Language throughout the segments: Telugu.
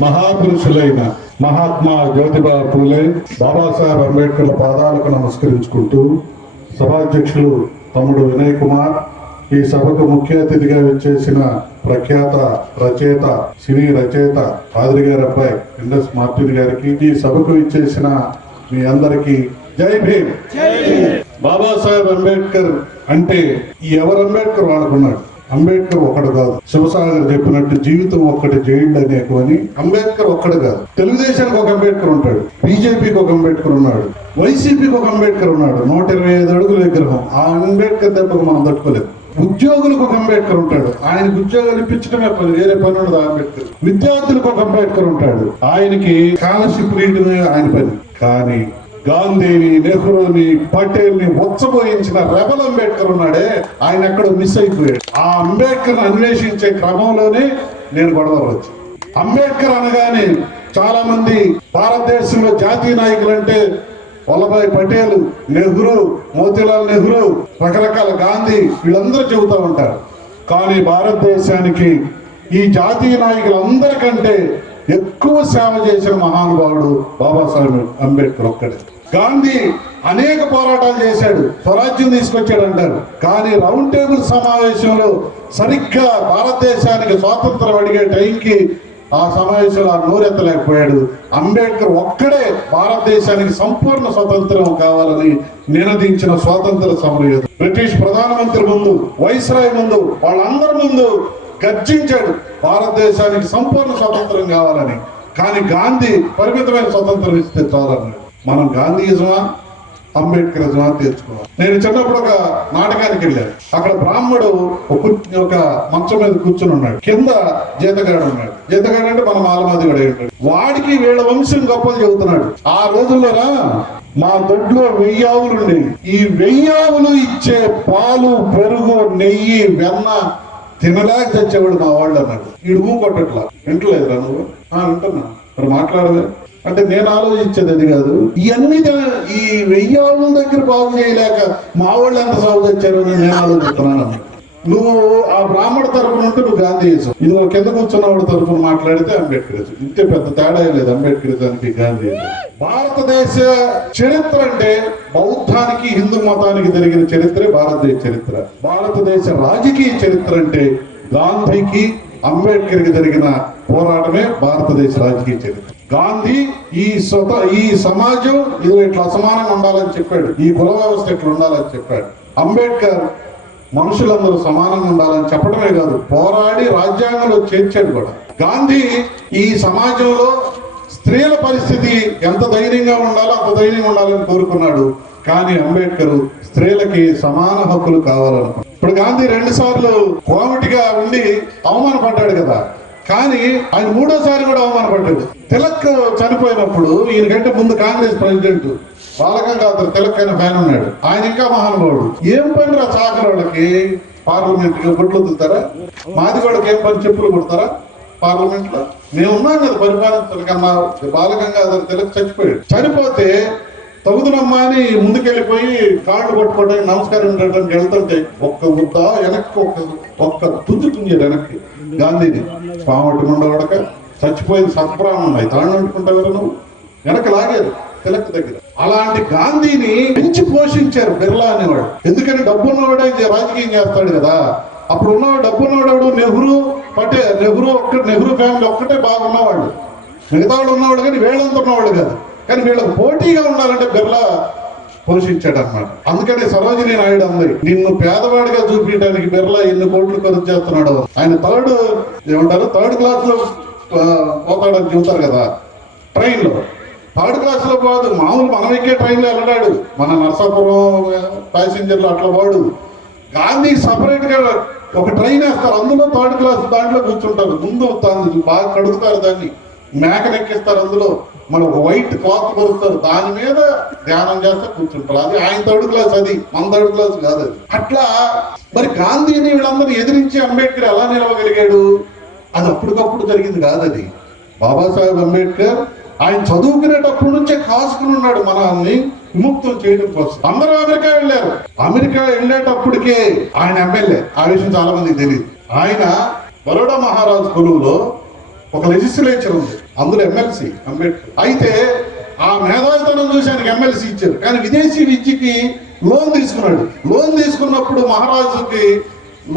మహాపురుషులైన మహాత్మా జ్యోతిబా పూలే బాబాసాహెబ్ అంబేద్కర్ పాదాలకు నమస్కరించుకుంటూ సభాధ్యక్షులు తమ్ముడు వినయ్ కుమార్ ఈ సభకు ముఖ్య అతిథిగా వచ్చేసిన ప్రఖ్యాత రచయిత సినీ రచయిత పాదిరి గారి అబ్బాయి ఎన్ఎస్ మార్టిన్ గారికి ఈ సభకు ఇచ్చేసిన మీ అందరికీ జై భీమ్. బాబాసాహెబ్ అంబేద్కర్ అంటే ఈ ఎవరు అంబేద్కర్ వాడుకున్నాడు అంబేద్కర్ ఒక్కడు కాదు. శివసాగర్ చెప్పినట్టు జీవితం ఒక్కటి జైళ్ళు అనేకు అని అంబేద్కర్ ఒక్కడు కాదు. తెలుగుదేశానికి ఒక అంబేద్కర్ ఉంటాడు. బీజేపీకి ఒక అంబేద్కర్ ఉన్నాడు. వైసీపీకి ఒక అంబేద్కర్ ఉన్నాడు. నూట ఇరవై ఐదు అడుగుల విగ్రహం. ఆ అంబేద్కర్ దెబ్బకు మనం తట్టుకోలేదు ఉద్యోగులకు ఒక అంబేద్కర్ ఉంటాడు. ఆయనకు ఉద్యోగాలు ఇప్పించడమే పని వేరే పని ఉండదు అంబేద్కర్. విద్యార్థులకు ఒక అంబేద్కర్ ఉంటాడు. ఆయనకి స్కాలర్షిప్ రీడమే ఆయన పని. కానీ గాంధీని నెహ్రూని పటేల్ని వచ్చబోయించిన రెబల్ అంబేద్కర్ ఉన్నాడే ఆయన ఎక్కడ మిస్ అయిపోయాడు. ఆ అంబేద్కర్ అన్వేషించే క్రమంలోనే నేను గొడవ వచ్చి. అంబేద్కర్ అనగానే చాలా మంది భారతదేశంలో జాతీయ నాయకులు అంటే వల్లభాయ్ పటేల్ నెహ్రూ మోతీలాల్ నెహ్రూ రకరకాల గాంధీ వీళ్ళందరూ చెబుతూ ఉంటారు. కానీ భారతదేశానికి ఈ జాతీయ నాయకులందరికంటే ఎక్కువ సేవ చేసిన మహానుభావుడు బాబాసాహెబ్ అంబేద్కర్ ఒక్కడే. గాంధీ అనేక పోరాటాలు చేశాడు స్వరాజ్యం తీసుకొచ్చాడు అంటారు. కానీ రౌండ్ టేబుల్ సమావేశంలో సరిగ్గా భారతదేశానికి స్వాతంత్రం అడిగే టైంకి ఆ సమావేశంలో ఆ నోరెత్తలేకపోయాడు. అంబేద్కర్ ఒక్కడే భారతదేశానికి సంపూర్ణ స్వతంత్రం కావాలని నినదించిన స్వాతంత్ర సమరయోధుడు. బ్రిటిష్ ప్రధానమంత్రి ముందు వైస్రాయ్ ముందు వాళ్ళందరి ముందు గర్జించాడు. భారతదేశానికి సంపూర్ణ స్వతంత్రం కావాలని. కానీ గాంధీ పరిమితమైన స్వతంత్రం ఇస్తే చాలన్నాడు మనం గాంధీజమా? అంబేద్కరిజమా తెచ్చుకోవాలి నేను చిన్నప్పుడు ఒక నాటకానికి వెళ్ళాను. అక్కడ బ్రాహ్మడు ఒక ఒక మంచం మీద కూర్చుని ఉన్నాడు. కింద జీతగాడు ఉన్నాడు. జీతగాడు అంటే మన మాలమాదిగాడు ఉంటాడు. వాడికి వీళ్ళ వంశం గొప్పలు చెబుతున్నాడు. ఆ రోజుల్లోనా? మా దొడ్లో వెయ్యి ఆవులు ఉండేవి. ఈ వెయ్యి ఆవులు ఇచ్చే పాలు పెరుగు నెయ్యి వెన్న తినలేక తెచ్చేవాడు మా వాళ్ళు అన్నాడు. ఈడు ఊ కొట్టట్లా. వింటలేదురా నువ్వు? ఆ వింటున్నా. మరి మాట్లాడలే అంటే నేను ఆలోచించేది అది కాదు. ఇవన్నీ ఈ వెయ్యి ఆవుల దగ్గర బాగు చేయలేక మా వాళ్ళు ఎంత సాగు తెచ్చారు అని నేను ఆలోచిస్తున్నాను. అన్నాడు. నువ్వు ఆ బ్రాహ్మణ తరపున ఉంటే నువ్వు గాంధీయిజం ఇది ఒక కింద కూర్చున్నవాడి తరఫున మాట్లాడితే అంబేద్కరిజం ఇంతే పెద్ద తేడా ఏం లేదు. అంబేద్కరిజానికి గాంధీయిజం భారతదేశ చరిత్ర అంటే బౌద్ధానికి హిందూ మతానికి జరిగిన చరిత్రే భారతదేశ చరిత్ర. భారతదేశ రాజకీయ చరిత్ర అంటే గాంధీకి అంబేద్కర్కి జరిగిన పోరాటమే భారతదేశ రాజకీయ చరిత్ర. గాంధీ ఈ స్వత ఈ సమాజం ఇది ఇట్లా అసమానంగా ఉండాలని చెప్పాడు. ఈ కుల వ్యవస్థ ఇట్లా ఉండాలని చెప్పాడు. అంబేద్కర్ మనుషులందరూ సమానంగా ఉండాలని చెప్పడమే కాదు పోరాడి రాజ్యాంగంలో చేర్చాడు కూడా. గాంధీ ఈ సమాజంలో స్త్రీల పరిస్థితి ఎంత ధైర్యంగా ఉండాలో అంత ధైర్యంగా ఉండాలని కోరుకున్నాడు. కానీ అంబేద్కర్ స్త్రీలకి సమాన హక్కులు కావాలనుకున్నాడు. ఇప్పుడు గాంధీ రెండు సార్లు కోమటిగా ఉండి అవమానపడ్డాడు కదా. కానీ ఆయన మూడోసారి కూడా అవమానపడ్డాడు తిలక్ చనిపోయినప్పుడు ఈయనకంటే ముందు కాంగ్రెస్ ప్రెసిడెంట్ బాలగంగాధర్ తిలక్ అనే ఫ్యాన్ ఉన్నాడు. ఆయన ఇంకా మహానుభావుడు. ఏం పని రా చాకలి వాళ్ళకి? పార్లమెంట్కి గుడ్లు వదులుతారా మాది వాళ్ళకి ఏం పని చెప్పులు కొడతారా? పార్లమెంట్లో? మేమున్నాం కదా పరిపాలించకన్నా బాలగంగాధర్ తిలక్ చచ్చిపోయాడు. చనిపోతే తగుదునమ్మా అని ముందుకెళ్ళిపోయి కాళ్ళు పట్టుకోవడానికి నమస్కారం పెట్టడానికి వెళ్తుంటే ఒక్క ముద్ద వెనక్కి ఒక్క ఒక్క తుది వెనక్కి. గాంధీని పామటి ఉండవడక చచ్చిపోయిన సంప్రాణం ఉన్నాయి తాళ్ళు అంటుకుంటావు నువ్వు? వెనక లాగారు. తిలక్ దగ్గర. అలాంటి గాంధీని పెంచి పోషించారు బిర్లా అనేవాడు. ఎందుకంటే డబ్బు ఉన్నవాడే రాజకీయం చేస్తాడు కదా. అప్పుడు ఉన్నవాడు డబ్బు ఉన్నవాడు నెహ్రూ పటే నెహ్రూ ఒక్క నెహ్రూ ఫ్యామిలీ ఒక్కటే బాగున్నవాడు మిగతా వాళ్ళు ఉన్నవాడు కానీ వీళ్ళంతా ఉన్నవాడు కాదు. కానీ వీళ్ళకు పోటీగా ఉండాలంటే బిర్లా పోషించాడు అనమాట అందుకని సరోజిని నాయుడు అంది నిన్ను పేదవాడిగా చూపించడానికి బిర్లా ఎన్ని కోట్లు ఖర్చు చేస్తున్నాడు. ఆయన థర్డ్ ఏమంటారు? థర్డ్ క్లాస్లో పోతాడని చెబుతారు కదా. ట్రైన్లో థర్డ్ క్లాస్లో పోదు మామూలు మనం ఎక్కే ట్రైన్లో వెళ్ళడాడు. మన నర్సాపురం ప్యాసింజర్లు అట్లా పోడు. గాంధీ సపరేట్గా ఒక ట్రైన్ వేస్తారు. అందులో థర్డ్ క్లాస్ దాంట్లో కూర్చుంటారు. ముందు దాన్ని బాగా కడుగుతారు దాన్ని. మేకను ఎక్కిస్తారు అందులో. మన ఒక వైట్ క్లాత్ కొరుస్తారు దాని మీద ధ్యానం చేస్తే కూర్చుంటారు. అది ఆయన థర్డ్ క్లాస్ అది. మన థర్డ్ క్లాస్ కాదు అది. అట్లా మరి గాంధీని వీళ్ళందరూ ఎదిరించి అంబేద్కర్ ఎలా నిలవగలిగాడు? అది అప్పటికప్పుడు జరిగింది కాదు అది. బాబాసాహెబ్ అంబేద్కర్ ఆయన చదువుకునేటప్పటి నుంచే కాసుకుని ఉన్నాడు మనల్ని విముక్తం చేయడం కోసం. అందరూ అమెరికా వెళ్ళారు. అమెరికా వెళ్ళేటప్పటికే ఆయన ఎమ్మెల్యే. ఆ విషయం చాలా మందికి తెలియదు. ఆయన బరోడా మహారాజ్ కొలువులో ఒక లెజిస్లేచర్ ఉంది. అందులో ఎమ్మెల్సీ అంబేద్కర్. అయితే ఆ మేధావితనం చూసి ఆయనకి ఎమ్మెల్సీ ఇచ్చారు. కానీ విదేశీ విద్యకి లోన్ తీసుకున్నాడు. లోన్ తీసుకున్నప్పుడు మహారాజుకి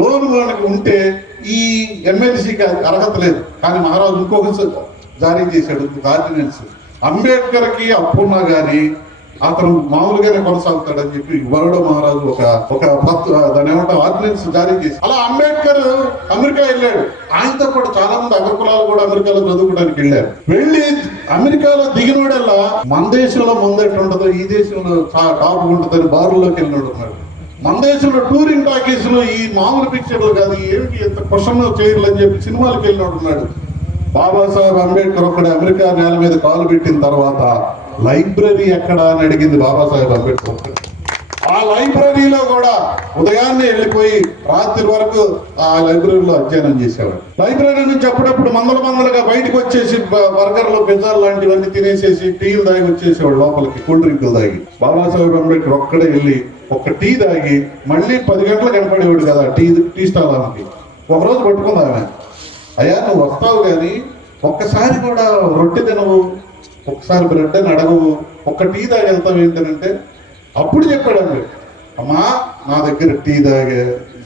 లోన్ మనకి ఉంటే ఈ ఎమ్మెల్సీకి అర్హత లేదు. కానీ మహారాజు ఇంకొక జారీ చేశాడు ఆర్డినెన్స్ అంబేద్కర్కి అప్పున్నా కానీ అతను మామూలుగానే కొనసాగుతాడని చెప్పి వరుడ మహారాజు ఒక ఒక దాని ఏమంటారు ఆర్డినెన్స్ జారీ చేసి అలా అంబేద్కర్ అమెరికా వెళ్ళాడు. ఆయనతో పాటు చాలా మంది అగ్రకులాలు కూడా అమెరికాలో చదువుకోవడానికి వెళ్ళారు. వెళ్ళి అమెరికాలో దిగినోడల్లా మన దేశంలో ముందట ఎట్లుంటుందో ఈ దేశంలో చాలా టాప్ ఉంటుందని బారుల్లోకి వెళ్ళినాడు ఉన్నాడు. మన దేశంలో టూరింగ్ టాకీస్లో ఈ మామూలు పిక్చర్లు కాదు ఏమిటి ఎంత క్వశ్చన్ చేయాలని చెప్పి సినిమాలకు వెళ్ళినాడు ఉన్నాడు. బాబాసాహెబ్ అంబేద్కర్ ఒక్కడే అమెరికా నేల మీద కాలు పెట్టిన తర్వాత లైబ్రరీ ఎక్కడా అని అడిగింది బాబాసాహెబ్ అంబేద్కర్ ఆ లైబ్రరీలో కూడా ఉదయాన్నే వెళ్ళిపోయి రాత్రి వరకు ఆ లైబ్రరీలో అధ్యయనం చేసేవాడు. లైబ్రరీ నుంచి అప్పుడప్పుడు మందల మందలుగా బయటకు వచ్చేసి బర్గర్లు పిజ్జాలు లాంటివన్నీ తినేసేసి టీలు తాగి వచ్చేసేవాడు లోపలికి కూల్ డ్రింకులు తాగి. బాబాసాహెబ్ అంబేద్కర్ ఒక్కడే వెళ్ళి ఒక టీ తాగి మళ్ళీ పది గంటలకు కనపడేవాడు కదా టీ టీ స్టాల్ ఆమెకి. ఒకరోజు పట్టుకుంది ఆమె. అయ్యా నువ్వు వస్తావు కానీ ఒక్కసారి కూడా రొట్టె తినవు. ఒక్కసారి బ్రెడ్ అని అడగవు ఒక్క టీ తాగి వెళ్తావు ఏంటంటే అప్పుడు చెప్పాడు అండి అమ్మా నా దగ్గర టీ తాగే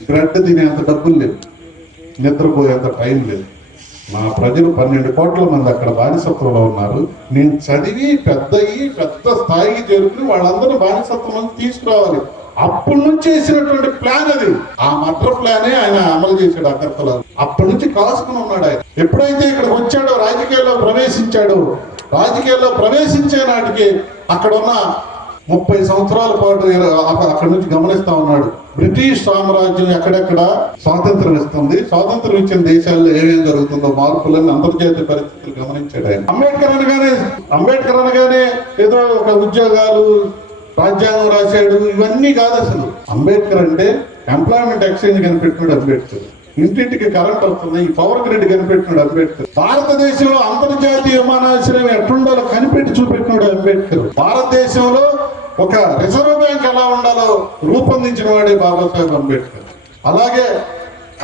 బ్రెడ్ తినేంత డబ్బులు లేవు. నిద్రపోయేంత టైం లేదు. మా ప్రజలు పన్నెండు కోట్ల మంది అక్కడ బానిసత్వంలో ఉన్నారు. నేను చదివి పెద్ద పెద్ద స్థాయికి చేరుకుని వాళ్ళందరూ బానిసత్వం నుంచి తీసుకురావాలి. అప్పటి నుంచి వేసినటువంటి ప్లాన్ అది. ఆ మద్ర ప్లానే ఆయన అమలు చేశాడు అక్కర్తల అప్పటి నుంచి కాసుకుని ఉన్నాడు ఆయన. ఎప్పుడైతే ఇక్కడికి వచ్చాడో రాజకీయాల్లో ప్రవేశించాడో రాజకీయాల్లో ప్రవేశించే నాటికి అక్కడ ఉన్న ముప్పై సంవత్సరాల పాటు అక్కడ అక్కడి నుంచి గమనిస్తా ఉన్నాడు. బ్రిటిష్ సామ్రాజ్యం ఎక్కడెక్కడ స్వాతంత్రం ఇస్తుంది. స్వాతంత్రం ఇచ్చిన దేశాల్లో ఏమేం జరుగుతుందో మార్పులని అంతర్జాతీయ పరిస్థితులు గమనించాడు ఆయన. అంబేద్కర్ అనగానే అంబేద్కర్ అనగానే ఏదో ఒక ఉద్యోగాలు రాజ్యాంగం రాశాడు ఇవన్నీ కాదు అసలు. అంబేద్కర్ అంటే ఎంప్లాయ్మెంట్ ఎక్స్చేంజ్ కనిపెట్టినాడు అంబేద్కర్. ఇంటింటికి కరెంట్ వస్తుంది ఈ పవర్ గ్రిడ్ కనిపెట్టినాడు అంబేద్కర్. భారతదేశంలో అంతర్జాతీయ విమానాశ్రయం ఎట్లుండాలో కనిపెట్టి చూపెట్టినాడు అంబేద్కర్. భారతదేశంలో ఒక రిజర్వ్ బ్యాంక్ ఎలా ఉండాలో రూపొందించిన వాడే బాబాసాహెబ్ అంబేద్కర్. అలాగే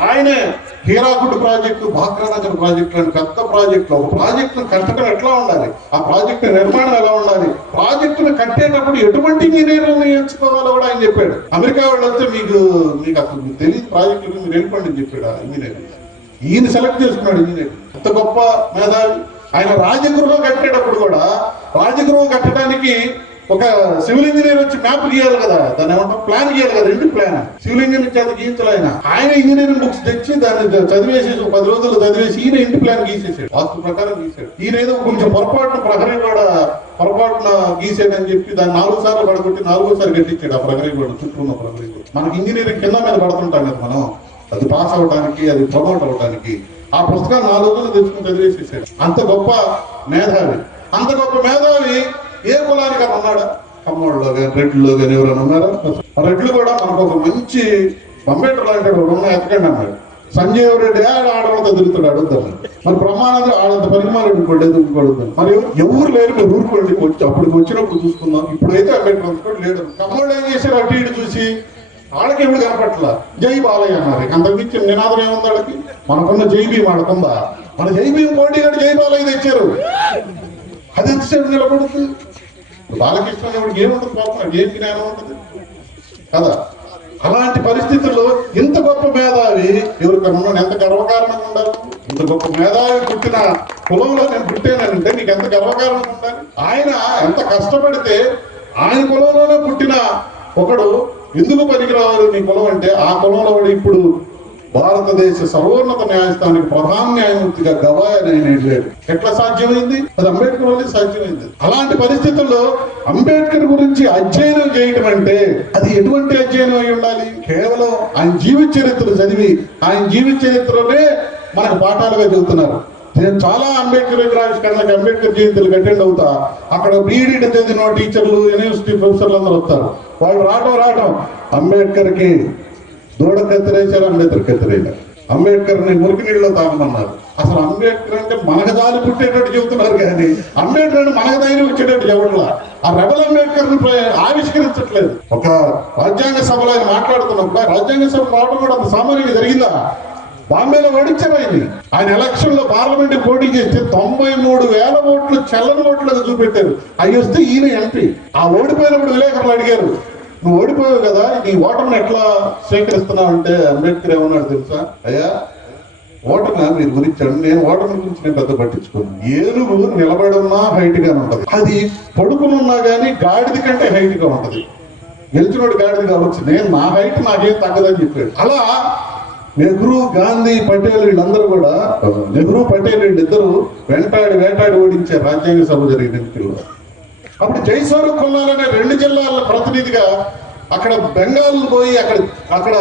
ఆయనే హీరాకుడ్ ప్రాజెక్టు భాక్రానగర్ ప్రాజెక్టు లాంటి పెద్ద ప్రాజెక్టులు. ఒక ప్రాజెక్టును కట్టడం ఎట్లా ఉండాలి? ఆ ప్రాజెక్టు నిర్మాణం ఎలా ఉండాలి? ప్రాజెక్టును కట్టేటప్పుడు ఎటువంటి ఇంజనీర్లను ఎంచుకోవాలో కూడా ఆయన చెప్పాడు. అమెరికా వాళ్ళు వస్తే మీకు మీకు అసలు మీకు తెలియదు ప్రాజెక్టులు మీరు వెళ్ళిపోండి అని చెప్పాడు ఆ ఇంజనీర్. ఈయన సెలెక్ట్ చేసుకున్నాడు ఇంజనీర్. ఎంత గొప్ప మేధావి. ఆయన రాజగృహం కట్టేటప్పుడు కూడా రాజగృహం కట్టడానికి ఒక సివిల్ ఇంజనీర్ వచ్చి మ్యాప్ గీయాలి కదా దాన్ని ఏమంటాం? ప్లాన్ గీయాలి కదా రెండు ప్లాన్. సివిల్ ఇంజనీర్ చేత గీయించలేన ఆయన. ఇంజనీరింగ్ బుక్స్ తెచ్చి దాన్ని చదివేసేసి చదివేసి పది రోజులు చదివేసి ఈయన ఇంటి ప్లాన్ గీసేసాడు. వాస్తు ప్రకారం గీసాడు. ఈయన ఏదో కొంచెం పొరపాటున ప్రహరీ కూడా పొరపాటున గీసాడని చెప్పి దాన్ని నాలుగు సార్లు పడగొట్టి నాలుగోసారి గట్టించాడు ఆ ప్రహరీ కూడా చుట్టూ ఉన్న ప్రహరీ కూడా మనకి ఇంజనీరింగ్ కింద మీద పడుతుంటాం కదా మనం. అది పాస్ అవడానికి అది ప్రమోట్ అవడానికి. ఆ పుస్తకాలు నాలుగు రోజులు తెచ్చుకుని చదివేసేసాడు. అంత గొప్ప మేధావి. అంత గొప్ప మేధావి ఏ కులానికి అని ఉన్నాడా కమ్మోళ్ళలో కానీ రెడ్లో కానీ ఎవరైనా ఉన్నారా? రెడ్లు కూడా మనకు ఒక మంచి అంబేద్కర్ లాంటి వాడు ఉన్న ఎతకండి అన్నాడు సంజయ్ రెడ్డి ఆడ ఆడవాళ్ళతో తిరుగుతాడు అడుగుతాను మరి ప్రమాణంగా ఆడంత పరిమాణం ఇంకోటి ఏదో మరి ఎవరు లేరు? మీరు ఊరుకోండి వచ్చి అప్పటికి వచ్చినప్పుడు చూసుకుందాం. ఇప్పుడైతే అంబేద్కర్ కూడా లేడు. కమ్మోళ్ళు ఏం చేశారు? అటు ఇటు చూసి వాళ్ళకి ఎవరు కనపట్ల జై బాలయ్య అన్నారు. అంతకు మించి నినాదం ఏముంది వాళ్ళకి? మనకున్న జై భీమ్ వాళ్ళకుందా మన జై భీమ్ పోటీ కూడా జై బాలయ్య తెచ్చారు. అది ఎంతసేపు నిలబడుతుంది? బాలకృష్ణ దేవుడికి ఏముంటుంది పాపం ఏం జ్ఞానం ఉంటుంది కదా? అలాంటి పరిస్థితుల్లో ఇంత గొప్ప మేధావి ఎవరికన్నా కర్మలో ఎంత గర్వకారణంగా ఉండాలి? ఇంత గొప్ప మేధావి పుట్టిన కులంలో నేను పుట్టానంటే నీకు ఎంత గర్వకారణంగా ఉండాలి? ఆయన ఎంత కష్టపడితే ఆయన కులంలోనే పుట్టిన ఒకడు ఎందుకు పనికిరావాలి నీ కులం అంటే? ఆ కులంలో వాడు ఇప్పుడు భారతదేశ సర్వోన్నత న్యాయస్థానానికి ప్రధాన న్యాయమూర్తిగా గవాయ్ అని ఎట్లా సాధ్యమైంది? అది అంబేద్కర్ వల్లే సాధ్యమైంది. అలాంటి పరిస్థితుల్లో అంబేద్కర్ గురించి అధ్యయనం చేయటం అంటే అది ఎటువంటి అధ్యయనం అయి ఉండాలి? కేవలం ఆయన జీవిత చరిత్ర చదివి ఆయన జీవిత చరిత్రనే మనకు పాఠాలుగా చెబుతున్నారు. నేను చాలా అంబేద్కర్ విగ్రహావిష్కరణకి అంబేద్కర్ జయంతులకు అటెండ్ అవుతా. అక్కడ బీఈడీ చదివిన టీచర్లు యూనివర్సిటీ ప్రొఫెసర్లు అందరూ వస్తారు. వాళ్ళు రావడం రావడం అంబేద్కర్కి దూడ కత్తిరేశారు అంబేద్కర్ కత్తిరేశారు. అంబేద్కర్ని మురికి నీళ్ళలో తాగమన్నారు. అసలు అంబేద్కర్ అంటే మనకు పుట్టేటట్టు చెబుతున్నారు కానీ అంబేద్కర్ అంటే మనకు ధైర్యం వచ్చేటట్టు చెప్పట్లా ఆ రెబల్ అంబేద్కర్ని ఆవిష్కరించట్లేదు. ఒక రాజ్యాంగ సభలో ఆయన మాట్లాడుతున్నప్పుడు రాజ్యాంగ సభ రావడం కూడా అంత సామాన్యంగా జరిగిందా? బాంబేలో ఓడించారు ఆయన ఆయన ఎలక్షన్లో పార్లమెంట్ పోటీ చేస్తే తొంభై మూడు వేల ఓట్లు చల్లని ఓట్లుగా చూపెట్టారు. అవి వస్తే ఈయన ఎంపీ. ఆ ఓడిపోయినప్పుడు విలేకరులు అడిగారు నువ్వు ఓడిపోయావు కదా నీ ఓటమిని ఎట్లా స్వీకరిస్తున్నావు అంటే అంబేద్కర్ ఏమన్నాడు తెలుసా? అయ్యా ఓటమి మీరు గురించి నేను ఓటమి గురించి నేను పెద్ద పట్టించుకోను. ఏనుగు నిలబడున్నా హైట్గా ఉంటది. అది పడుకుని ఉన్నా గానీ గాడిద కంటే హైట్గా ఉంటది. గెలిచినోడు గాడిద కావచ్చు. నేను నా హైట్ నాకేం తగ్గదని చెప్పాడు. అలా నెహ్రూ గాంధీ పటేల్ వీళ్ళందరూ కూడా నెహ్రూ పటేల్ వీళ్ళిద్దరూ వెంటాడి వేటాడి ఓడించే రాజ్యాంగ సభ జరిగిన ఎన్నికల్లో అప్పుడు జైస్వరూప్ కొల్లాలనే రెండు జిల్లాల ప్రతినిధిగా అక్కడ బెంగాల్ పోయి అక్కడ అక్కడ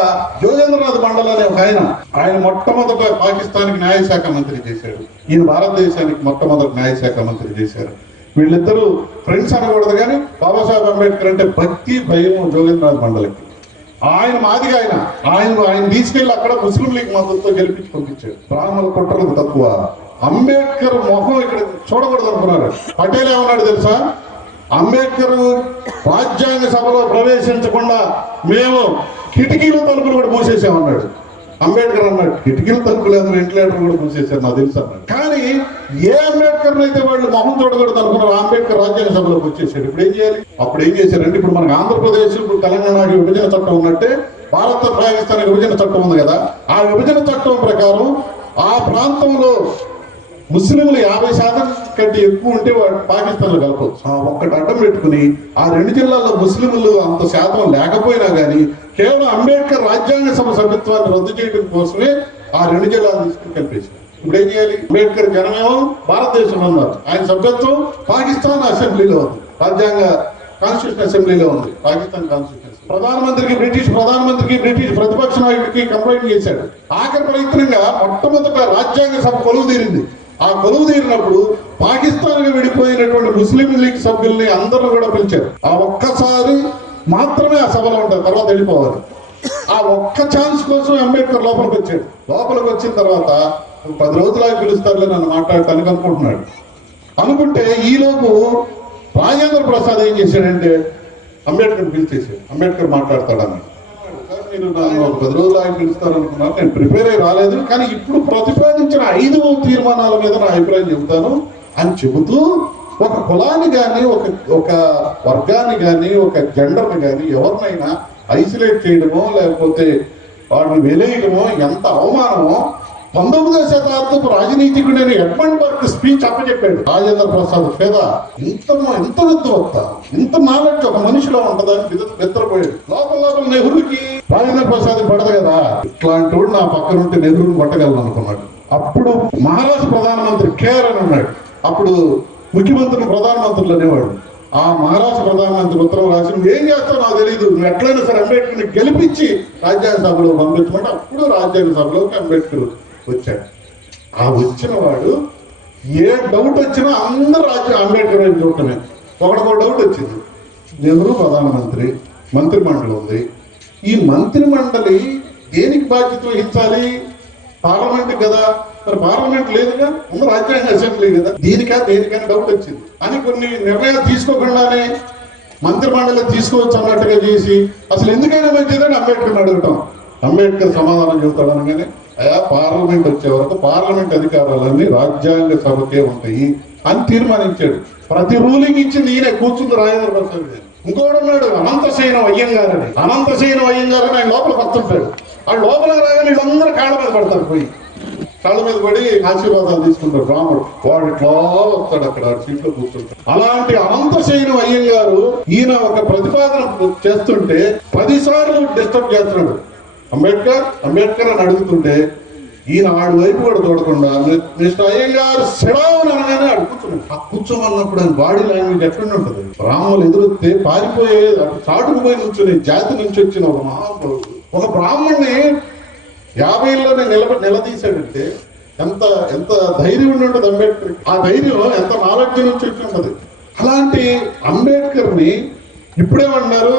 యోగేంద్రనాథ్ మండల్ అనే ఒక ఆయన ఆయన మొట్టమొదట పాకిస్తాన్కి న్యాయశాఖ మంత్రి చేశాడు. ఈయన భారతదేశానికి మొట్టమొదటి న్యాయశాఖ మంత్రి చేశారు. వీళ్ళిద్దరూ ఫ్రెండ్స్ అనకూడదు కానీ బాబాసాహెబ్ అంబేద్కర్ అంటే భక్తి భయం జోగేంద్రనాథ్ మండలికి. ఆయన మాదిగా ఆయన ఆయన ఆయన తీసుకెళ్ళి అక్కడ ముస్లిం లీగ్ మద్దతుతో గెలిపించి పంపించాడు. బ్రాహ్మణ కుట్రలకు తక్కువ. అంబేద్కర్ మొహం ఇక్కడ చూడకూడదు అనుకున్నారు. పటేల్ ఏమన్నాడు తెలుసా? అంబేద్కర్ రాజ్యాంగ సభలో ప్రవేశించకుండా మేము కిటికీలు తలుపులు కూడా మూసేసామన్నాడు అంబేద్కర్ అన్నాడు కిటికీలు తలుపులు లేదు వెంటిలేటర్ కూడా మూసేశారు నాకు తెలుసు అన్నాడు. కానీ ఏ అంబేద్కర్ అయితే వాళ్ళు మొహం చూడకూడదు అనుకున్నారు అంబేద్కర్ రాజ్యాంగ సభలోకి వచ్చేసాడు. ఇప్పుడు ఏం చేయాలి? అప్పుడు ఏం చేశారంటే ఇప్పుడు మనకు ఆంధ్రప్రదేశ్ ఇప్పుడు తెలంగాణకి విభజన చట్టం ఉన్నట్టే భారత పాకిస్తాన్ విభజన చట్టం ఉంది కదా. ఆ విభజన చట్టం ప్రకారం ఆ ప్రాంతంలో ముస్లింలు యాభై శాతం కంటే ఎక్కువ ఉంటే వాడు పాకిస్తాన్లో కలపవచ్చు ఒక్కటి అడ్డం పెట్టుకుని ఆ రెండు జిల్లాల్లో ముస్లింలు అంత శాతం లేకపోయినా కానీ కేవలం అంబేద్కర్ రాజ్యాంగ సభ సభ్యత్వాన్ని రద్దు చేయడం కోసమే ఆ రెండు జిల్లాలు తీసుకుని కల్పించారు ఇప్పుడు ఏం చేయాలి? అంబేద్కర్ జనమేమో భారతదేశంలో ఉన్నారు ఆయన సభ్యత్వం పాకిస్తాన్ అసెంబ్లీలో ఉంది. రాజ్యాంగ కాన్స్టిట్యూషన్ అసెంబ్లీలో ఉంది. పాకిస్తాన్ కాన్స్టిట్యూషన్ ప్రధానమంత్రికి బ్రిటిష్ ప్రధానమంత్రికి బ్రిటిష్ ప్రతిపక్ష నాయకుడికి కంప్లైంట్ చేశాడు. ఆఖరి ప్రయత్నంగా మొట్టమొదట రాజ్యాంగ సభ కొలువు తీరింది ఆ కొలువు తీరినప్పుడు పాకిస్తాన్ విడిపోయినటువంటి ముస్లిం లీగ్ సభ్యుల్ని అందరూ కూడా పిలిచారు. ఆ ఒక్కసారి మాత్రమే ఆ సభలో ఉంటారు తర్వాత వెళ్ళిపోవాలి. ఆ ఒక్క ఛాన్స్ కోసం అంబేద్కర్ లోపలికి వచ్చాడు. లోపలికి వచ్చిన తర్వాత పది రోజులాగా పిలుస్తారులే నన్ను మాట్లాడటానికి అనుకుంటున్నాడు. అనుకుంటే ఈలోపు రాజేంద్ర ప్రసాద్ ఏం చేశాడంటే అంబేద్కర్ పిలిచేసాడు అంబేద్కర్ మాట్లాడతాడని మీరు నన్ను ఒక పది రోజులు ఆయన పిలుస్తారనుకున్నారు నేను ప్రిపేర్ అయి రాలేదు కానీ ఇప్పుడు ప్రతిపాదించిన ఐదు తీర్మానాల మీద నా అభిప్రాయం చెబుతాను. అని చెబుతూ ఒక కులాన్ని కానీ ఒక ఒక వర్గాన్ని కానీ ఒక జెండర్ని కానీ ఎవరినైనా ఐసోలేట్ చేయడమో లేకపోతే వాడిని వెలేయడమో ఎంత అవమానమో పంతొమ్మిదవ శతాబ్దపు రాజనీతికుడైన ఎడ్మండ్ బర్గ్ స్పీచ్ అప్పచెప్పాడు. రాజేంద్ర ప్రసాద్ పేద. ఇంత ఇంత విద్వత్త ఇంత నాలెడ్జ్ ఒక మనిషిలో ఉంటదని విద- విద్రపోయాడు లోపల లోపల నెహ్రూకి రాజేంద్ర ప్రసాద్ పడదు కదా. ఇట్లాంటి వాడు నా పక్కన ఉంటే నెహ్రూని కొట్టగలను అనుకున్నాడు. అప్పుడు మహారాష్ట్ర ప్రధానమంత్రి కేర్ అని ఉన్నాడు. అప్పుడు ముఖ్యమంత్రి ప్రధానమంత్రులు అనేవాడు ఆ మహారాష్ట్ర ప్రధానమంత్రి ఉత్తరం రాసి నువ్వు ఏం చేస్తావు? నాకు తెలియదు నువ్వు ఎట్లయినా సరే అంబేద్కర్ని గెలిపించి రాజ్యాంగ సభలో పంపించమంటే అప్పుడు రాజ్యాంగ సభలోకి అంబేద్కర్ వచ్చాడు. ఆ వచ్చిన వాడు ఏ డౌట్ వచ్చినా అందరూ రాజ్యం అంబేద్కర్ అని చూడటమే. ఒకటికో డౌట్ వచ్చింది. నెహ్రూ ప్రధానమంత్రి? మంత్రి మండలి ఉంది. ఈ మంత్రి మండలి దేనికి బాధ్యత వహించాలి? పార్లమెంట్ కదా. మరి పార్లమెంట్ లేదుగా? ఉన్న రాజ్యాంగ అసెంబ్లీ కదా? దీనికా దేనికైనా డౌట్ వచ్చింది. అని కొన్ని నిర్ణయాలు తీసుకోకుండానే మంత్రిమండలి తీసుకోవచ్చు అన్నట్టుగా చేసి అసలు ఎందుకైనా మంచిదని అంబేద్కర్ అడుగుతాం. అంబేద్కర్ సమాధానం చెబుతాడు అనగానే అయా పార్లమెంట్ వచ్చే వరకు పార్లమెంట్ అధికారాలన్నీ రాజ్యాంగ సభకే ఉంటాయి అని తీర్మానించాడు. ప్రతి రూలింగ్ ఇచ్చింది నేనే కూర్చుంది రాజేంద్ర ప్రసాద్ గారు. ఇంకోడు ఉన్నాడు అనంతశయనం అయ్యంగారు అని అనంతశయనం అయ్యంగారు ఆయన లోపల వస్తుంటాడు ఆ లోపల రాగానే వీళ్ళందరూ కాళ్ళ మీద పడతారు పోయి. కళ్ళ మీద పడి ఆశీర్వాదాలు తీసుకుంటారు రాముడు. వాడు ఇట్లా వస్తాడు అక్కడ సీట్లో కూర్చుంటాడు. అలాంటి అనంతశయనం అయ్యంగారు ఈయన ఒక ప్రతిపాదన చేస్తుంటే పదిసార్లు డిస్టర్బ్ చేస్తున్నాడు. అంబేద్కర్ అంబేద్కర్ అని అడుగుతుంటే ఈయన ఆడి వైపు కూడా చూడకుండా "మి- మిస్టర్ అయ్యంగారు సెడవని అనగానే ఆడు కూర్చున్నాడు. ఆ కూర్చోమన్నప్పుడు ఆయన బాడీ లాంగ్వేజ్ ఎట్లా ఉంటుంది? బ్రాహ్మణులు ఎదురొస్తే పారిపోయే అటు చాటుకు పోయి నుంచుని జాతి నుంచి వచ్చిన ఒక మహానుభావుడు ఒక బ్రాహ్మణ్ణి యాభైలోనే నిలబ నిలదీశాడంటే ఎంత ఎంత ధైర్యం ఉండి అంబేద్కర్. ఆ ధైర్యం ఎంత నాలెడ్జ్ నుంచి వచ్చి అలాంటి అంబేద్కర్ని ఇప్పుడేమన్నారు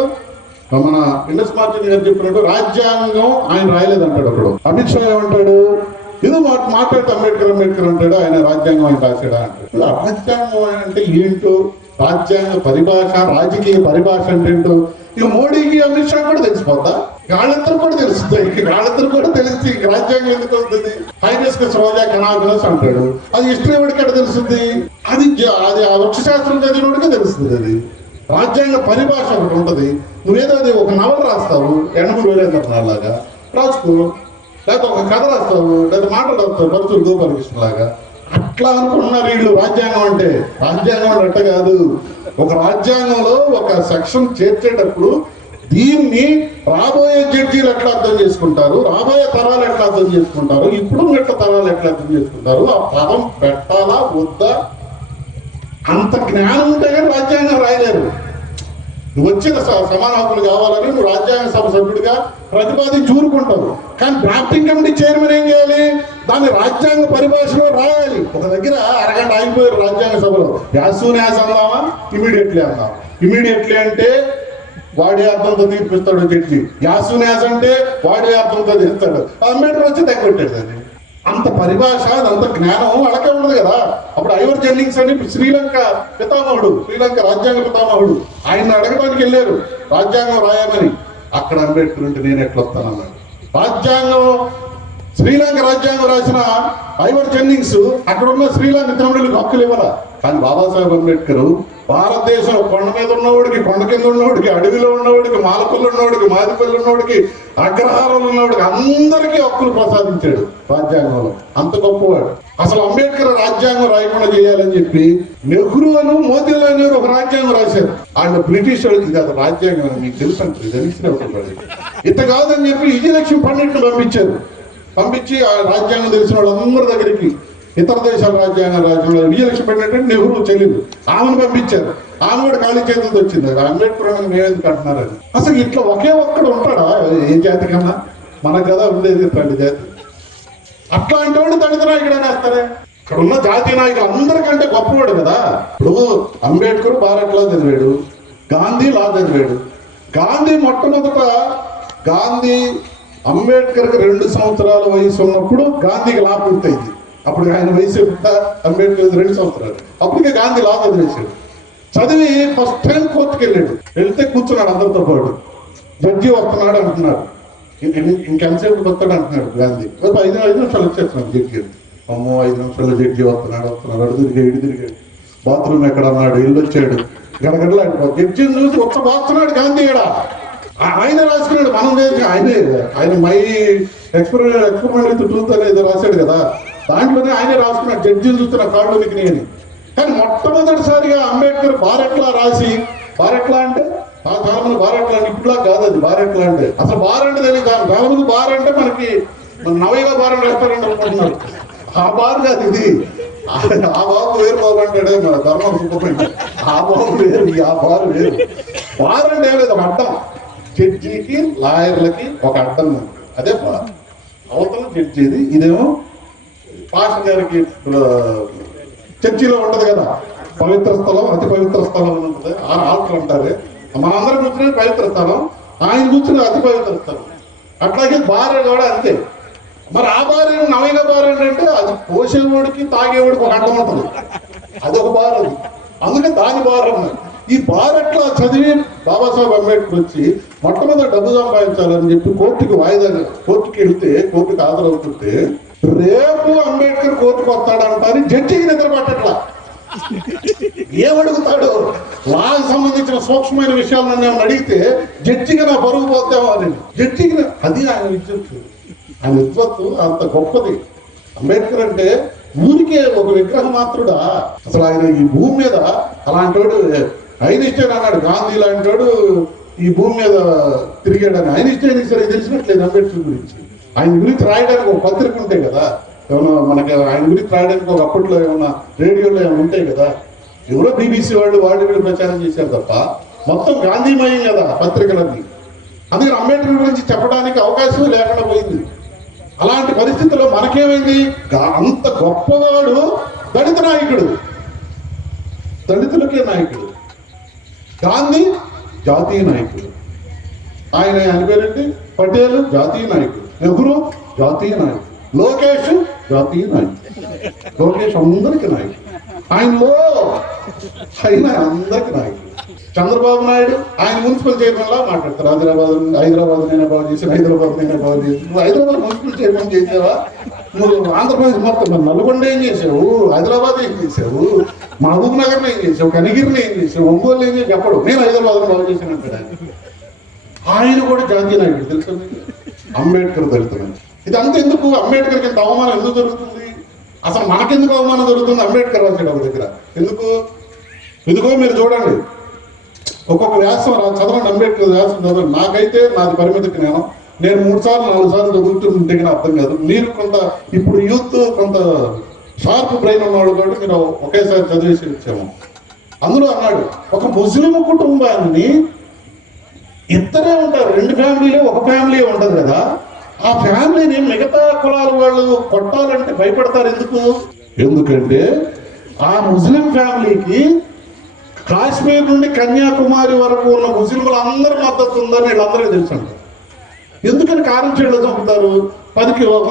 మన ఇండస్ మార్చిన్ గారు చెప్పినట్టు రాజ్యాంగం ఆయన రాయలేదంటాడు అప్పుడు అమిత్ షా ఏమంటాడు? ఏదో మాట మాట్లాడితే అంబేద్కర్ అంబేద్కర్ అంటాడు ఆయన రాజ్యాంగం ఆయన రాశాడా అంటాడు. రాజ్యాంగం అంటే ఏంటో? రాజ్యాంగ పరిభాష రాజకీయ పరిభాష అంటే ఏంటో? ఇక మోడీకి అమిత్ షా కూడా తెలిసిపోతా వాళ్ళందరూ కూడా తెలుస్తుంది. వాళ్ళిద్దరు కూడా తెలిసి రాజ్యాంగం ఎందుకు అవుతుంది హైబిస్కస్ రోజా కనాకలస్ అంటాడు. అది హిస్టరీ ఎవరికి తెలుస్తుంది? అది అది ఆ వృక్షశాస్త్రం చదివినోడికే తెలుస్తుంది అది. రాజ్యాంగ పరిభాష ఒకటి ఉంటది. నువ్వేదో అది ఒక నవల రాస్తావు ఎనభై వీరేంద్ర లాగా. రాసుకో లేకపోతే ఒక కథ రాస్తావు లేదా మాటలు రాస్తావు పరుచులు గోపాలకృష్ణ లాగా. అట్లా అనుకుంటున్నారు వీళ్ళు రాజ్యాంగం అంటే. రాజ్యాంగం అంటే కాదు. ఒక రాజ్యాంగంలో ఒక సెక్షన్ చేర్చేటప్పుడు దీన్ని రాబోయే జడ్జీలు ఎట్లా అర్థం చేసుకుంటారు? రాబోయే తరాలు ఎట్లా అర్థం చేసుకుంటారు? ఇప్పుడు ఎట్లా తరాలు ఎట్లా అర్థం చేసుకుంటారు? ఆ పదం పెట్టాలా? వద్దా? అంత జ్ఞానం ఉంటే కానీ రాజ్యాంగం రాయలేరు. నువ్వు వచ్చిన స- సమాన హక్కులు కావాలని నువ్వు రాజ్యాంగ సభ సభ్యుడిగా ప్రతిపాదించి ఊరుకుంటావు కానీ డ్రాఫ్టింగ్ కమిటీ చైర్మన్ ఏం చేయాలి? దాన్ని రాజ్యాంగ పరిభాషలో రాయాలి. ఒక దగ్గర అరగంట ఆగిపోయారు రాజ్యాంగ సభలో. యాసూన్ యాస్ అందామా ఇమీడియట్లీ అందాం. ఇమీడియట్లీ అంటే వాడి అర్థంతో తీర్పిస్తాడు జడ్జి. యాసూన్యాస అంటే వాడి అర్థంతో తీస్తాడు అంబేద్కర్ వచ్చి తగ్గొట్టాడు దాన్ని. అంత పరిభాష అంత జ్ఞానం వాళ్ళకే ఉండదు కదా. అప్పుడు ఐవర్ జెన్నింగ్స్ అని శ్రీలంక పితామహుడు శ్రీలంక రాజ్యాంగ పితామహుడు ఆయన అడగడానికి వెళ్ళారు. రాజ్యాంగం రాయమని. అక్కడ అంబేద్కర్ ఉంటే నేను ఎట్లా వస్తానన్నాడు రాజ్యాంగం శ్రీలంక రాజ్యాంగం రాసిన ఐవర్ జెన్నింగ్స్ అక్కడ ఉన్న శ్రీలంక తమిళులకు హక్కులు ఇవ్వాల? కానీ బాబాసాహెబ్ అంబేద్కర్ భారతదేశం కొండ మీద ఉన్నవాడికి కొండ కింద ఉన్నవాడికి అడవిలో ఉన్నవాడికి మాలకొల్లు ఉన్నవాడికి మాదిపల్లి ఉన్నవాడికి అగ్రహారంలో ఉన్నవాడికి అందరికీ హక్కులు ప్రసాదించాడు రాజ్యాంగంలో. అంత గొప్పవాడు. అసలు అంబేద్కర్ రాజ్యాంగం రాయకుండా చేయాలని చెప్పి నెహ్రూ అను మోతీలాల్ నెహ్రూ ఒక రాజ్యాంగం రాశారు. ఆయన బ్రిటిష్ వాళ్ళకి ఇది అది రాజ్యాంగం అని మీకు తెలుసు అంటే తెలిసిన కాదని చెప్పి విజయలక్ష్మి పండిట్ని పంపించారు. పంపించి ఆ రాజ్యాంగం తెలిసిన వాళ్ళందరి దగ్గరికి ఇతర దేశాల రాజ్యాంగ రాజ్యంలో విజయలక్ష్మి పెట్టినట్టు నెహ్రూ చెల్లెలు. ఆమెను పంపించారు. ఆమె కూడా ఖాళీ చేతులతో వచ్చింది. అది అంబేద్కర్ అని మేమెందుకు అంటున్నారని అసలు ఇట్లా ఒకే ఒక్కడు ఉంటాడా? ఏ జాతి కన్నా మన కదా ఉండేది ఇట్లాంటి జాతి. అట్లాంటి వాడు దళిత నాయకుడు అనేస్తారే ఇక్కడ ఉన్న జాతీయ నాయకులు అందరికంటే గొప్పవాడు కదా. ఇప్పుడు అంబేద్కర్ భారత్ లా చదివాడు గాంధీ లా చదివాడు. గాంధీ మొట్టమొదట గాంధీ అంబేద్కర్కి రెండు సంవత్సరాల వయసు ఉన్నప్పుడు గాంధీకి లా పూర్తయింది. అప్పుడు ఆయన వయసు అంబేద్కర్ రెండు సంవత్సరాలు. అప్పటికే గాంధీ లా చేశాడు చదివి ఫస్ట్ టైం కోర్టుకి వెళ్ళాడు. వెళ్తే కూర్చున్నాడు అందరితో పాటు. జడ్జి వస్తున్నాడు అంటున్నాడు. ఇంకెంతసేపు వస్తాడు అంటున్నాడు గాంధీ. ఐదు ఐదు నిమిషాలు వచ్చేస్తున్నాడు జడ్జి అమ్మో ఐదు నిమిషాలు జడ్జి వస్తున్నాడు వస్తున్నాడు అడు తిరిగాడు తిరిగాడు. బాత్రూమ్ ఎక్కడ అన్నాడు ఇల్లు వచ్చాడు. గడగడలాడు జడ్జిని చూసి ఒక్క బాస్తున్నాడు గాంధీ ఇక్కడ ఆయన రాసుకున్నాడు మనం లేదు ఆయనే ఆయన my experiment experiment with truth అనేది రాశాడు కదా. దాంట్లోనే ఆయనే రాసుకున్నాడు జడ్జిని చూస్తున్న కార్డు నీకు అని కానీ మొట్టమొదటిసారిగా అంబేద్కర్ బారెట్లా రాసి బారెట్లా అంటే? ఆ కాలంలో బారెట్లా అంటే ఇప్పుడులా కాదు అది బారెట్లా అంటే. అసలు బార్ అంటే తెలియదు చాలా కాలంలో బార్ అంటే మనకి మన నవయుగ బార్ రెస్టారెంట్ అనుకుంటున్నారు. ఆ బార్ కాదు ఇది. ఆ బాబు వేరు బాబు అంటాడే మన ధర్మం సుఖమైన ఆ బాబు వేరు ఆ బారు వేరు. బార్ అంటే ఏం లేదు అడ్డం జడ్జికి లాయర్లకి ఒక అడ్డం అదే బాధ అవతల జడ్జిది ఇదేమో పాస్టర్ గారికి చర్చిలో ఉండదు కదా. పవిత్ర స్థలం అతి పవిత్ర స్థలం అని ఉంటుంది. ఆ ఆల్టర్ అంటారు. మనందరం కూర్చునే పవిత్ర స్థలం. ఆయన కూర్చునే అతి పవిత్ర స్థలం. అట్లాగే భార్య కూడా అంతే. మరి ఆ భార్య నవీన భార్య అంటే అది పోసేవాడికి తాగేవాడికి ఒక అడ్డం ఉంటుంది. అది. ఒక అందుకే దాని భార్య అన్నారు ఈ బారట్లా చదివి బాబాసాహెబ్ అంబేద్కర్ వచ్చి మొట్టమొదటి డబ్బు సంపాదించాలని చెప్పి కోర్టుకి వాయిదా కోర్టుకి వెళ్తే కోర్టుకి హాజరవుతుంటే రేపు అంబేద్కర్ కోర్టుకు వస్తాడంటారు జడ్జికి నిద్ర పట్టట్లా ఏమడుగుతాడు లాకి సంబంధించిన సూక్ష్మమైన విషయాలు నన్ను అడిగితే జడ్జికి నా బరువు పోతామో అని. జడ్జికి అది ఆయన విద్యుత్ ఆయన విద్వత్తు అంత గొప్పది. అంబేద్కర్ అంటే ఊరికే ఒక విగ్రహ మాత్రుడా అసలు ఆయన ఈ భూమి మీద అలాంటి వాడు ఐనిస్టైన్ అన్నాడు గాంధీ లాంటి ఈ భూమి మీద తిరిగాడని. ఐనిస్టైన్ సరే తెలిసినట్లేదు అంబేద్కర్ గురించి. ఆయన గురించి రాయడానికి ఒక పత్రిక ఉంటాయి కదా ఏమన్నా మనకి ఆయన గురించి రాయడానికి ఒక అప్పట్లో ఏమన్నా రేడియోలో ఏమైనా ఉంటాయి కదా ఎవరో బీబీసీ వాళ్ళు వాళ్ళు వీళ్ళు ప్రచారం చేశారు తప్ప మొత్తం గాంధీమయం కదా పత్రికలన్నీ. అందుకని అంబేద్కర్ గురించి చెప్పడానికి అవకాశం లేకుండా పోయింది. అలాంటి పరిస్థితుల్లో మనకేమైంది? అంత గొప్పవాడు దళిత నాయకుడు. దళితులకే నాయకుడు. గాంధీ జాతీయ నాయకుడు. ఆయన ఆయన పేరేంటి? పటేల్ జాతీయ నాయకుడు. నెహ్రూ జాతీయ నాయకుడు. లోకేష్ జాతీయ నాయకుడు. లోకేష్ అందరికి నాయకుడు. ఆయనలో ఆయన అందరికి నాయకుడు. చంద్రబాబు నాయుడు ఆయన మున్సిపల్ చైర్మన్ లా మాట్లాడతారు. హైదరాబాద్ హైదరాబాద్ నేనే బాగు చేసి హైదరాబాద్ నేనే బాగు చేసి హైదరాబాద్ మున్సిపల్ చైర్మన్ చేసావా నువ్వు ఆంధ్రప్రదేశ్ మొత్తం నల్గొండ ఏం చేసావు? హైదరాబాద్ ఏం చేసావు? మహబూబ్ నగర్ ఏం చేసావు? కనిగిరిని ఏం చేసావు? ఒంగోలు ఏం చేసి చెప్పడు నేను హైదరాబాద్ బాగు చేశాను అంటాడు? ఆయన. కూడా జాతీయ నాయకుడు తెలుసు అంబేద్కర్ దళిత ఇదంతా ఎందుకు? అంబేద్కర్కి ఇంత అవమానం ఎందుకు జరుగుతుంది? అసలు మనకెందుకు అవమానం జరుగుతుంది? అంబేద్కర్ రాశాడు ఒక దగ్గర. ఎందుకు? ఎందుకో మీరు చూడండి. ఒక్కొక్క వ్యాసం చదవండి అంబేద్కర్ వ్యాసం చదవండి. నాకైతే నాది పరిమితి జ్ఞానం నేను మూడు సార్లు నాలుగు సార్లు చదువుతుంటే కానీ అర్థం కాదు. మీరు కొంత ఇప్పుడు యూత్ కొంత షార్ప్ బ్రెయిన్ ఉన్నవాళ్ళు కాబట్టి మీరు ఒకేసారి చదివేసి వచ్చాము అందులో అన్నాడు ఒక ముస్లిం కుటుంబాన్ని ఇద్దరే ఉంటారు. రెండు ఫ్యామిలీలే ఒక ఫ్యామిలీ ఉండదు కదా. ఆ ఫ్యామిలీని మిగతా కులాల వాళ్ళు కొట్టాలంటే భయపడతారు ఎందుకు? ఎందుకంటే ఆ ముస్లిం ఫ్యామిలీకి కాశ్మీర్ నుండి కన్యాకుమారి వరకు ఉన్న ముస్లింలు అందరి మద్దతు ఉందని వీళ్ళందరికీ తెలుసు అంటారు ఎందుకని కారం చేయడం చంపుతారు పదికి ఒక